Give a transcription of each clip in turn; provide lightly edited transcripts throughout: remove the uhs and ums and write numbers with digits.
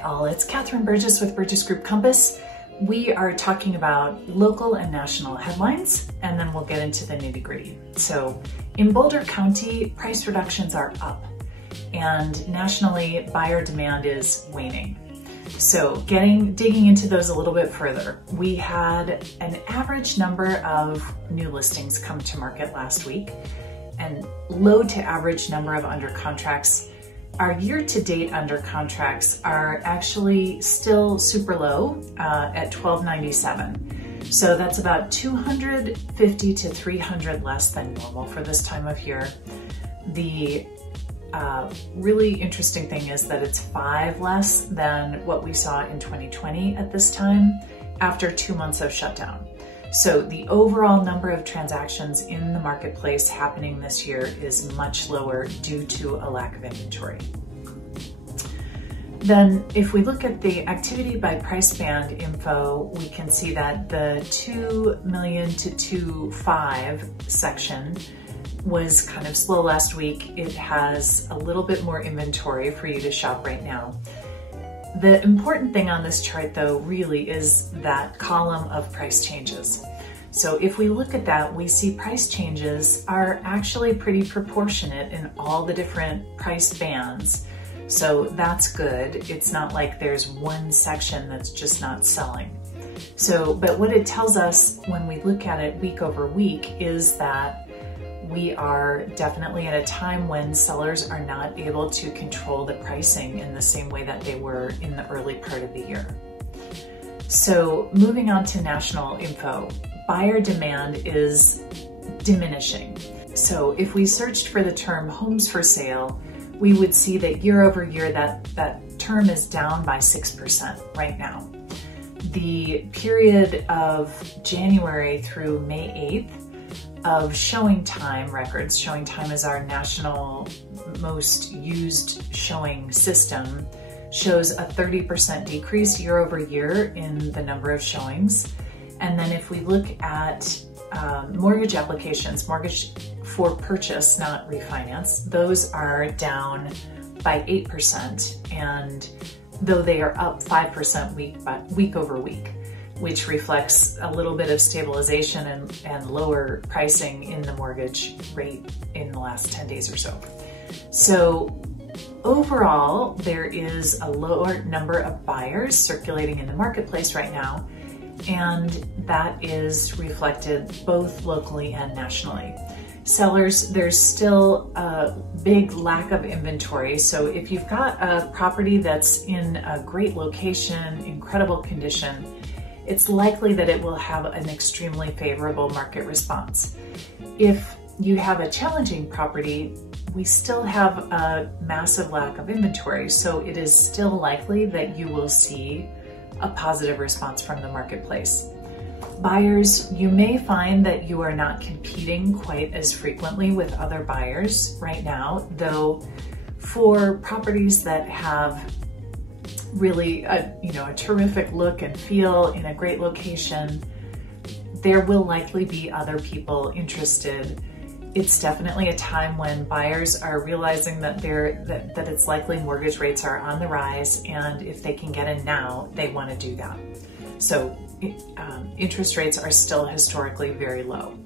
Hi all, it's Catherine Burgess with Burgess Group Compass. We are talking about local and national headlines, and then we'll get into the nitty-gritty. So in Boulder County, price reductions are up, and nationally, buyer demand is waning. So digging into those a little bit further, we had an average number of new listings come to market last week, and low to average number of under contracts. Our year-to-date under contracts are actually still super low at 1297. So that's about 250 to 300 less than normal for this time of year. The really interesting thing is that it's 5 less than what we saw in 2020 at this time after 2 months of shutdown. So the overall number of transactions in the marketplace happening this year is much lower due to a lack of inventory. Then if we look at the activity by price band info, we can see that the 2 million to 2.5 section was kind of slow last week. It has a little bit more inventory for you to shop right now. The important thing on this chart though really is that column of price changes. So if we look at that, we see price changes are actually pretty proportionate in all the different price bands. So that's good. It's not like there's one section that's just not selling. But what it tells us when we look at it week over week is that we are definitely at a time when sellers are not able to control the pricing in the same way that they were in the early part of the year. So moving on to national info, buyer demand is diminishing. So if we searched for the term homes for sale, we would see that year over year that term is down by 6% right now. The period of January through May 8th of showing time records. Showing time is our national most used showing system, shows a 30% decrease year over year in the number of showings. And then if we look at mortgage applications, mortgage for purchase, not refinance, those are down by 8%. And though they are up 5% week over week, which reflects a little bit of stabilization and lower pricing in the mortgage rate in the last 10 days or so. So overall, there is a lower number of buyers circulating in the marketplace right now, and that is reflected both locally and nationally. Sellers, there's still a big lack of inventory. So if you've got a property that's in a great location, incredible condition, it's likely that it will have an extremely favorable market response. If you have a challenging property, we still have a massive lack of inventory, so it is still likely that you will see a positive response from the marketplace. Buyers, you may find that you are not competing quite as frequently with other buyers right now, though for properties that have really a terrific look and feel in a great location, there will likely be other people interested. It's definitely a time when buyers are realizing that it's likely mortgage rates are on the rise, and if they can get in now, they want to do that. So interest rates are still historically very low.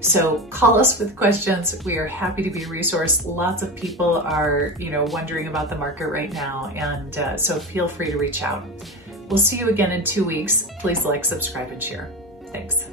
So call us with questions. We are happy to be a resource. Lots of people are, wondering about the market right now, and so feel free to reach out. We'll see you again in 2 weeks. Please like, subscribe, and share. Thanks.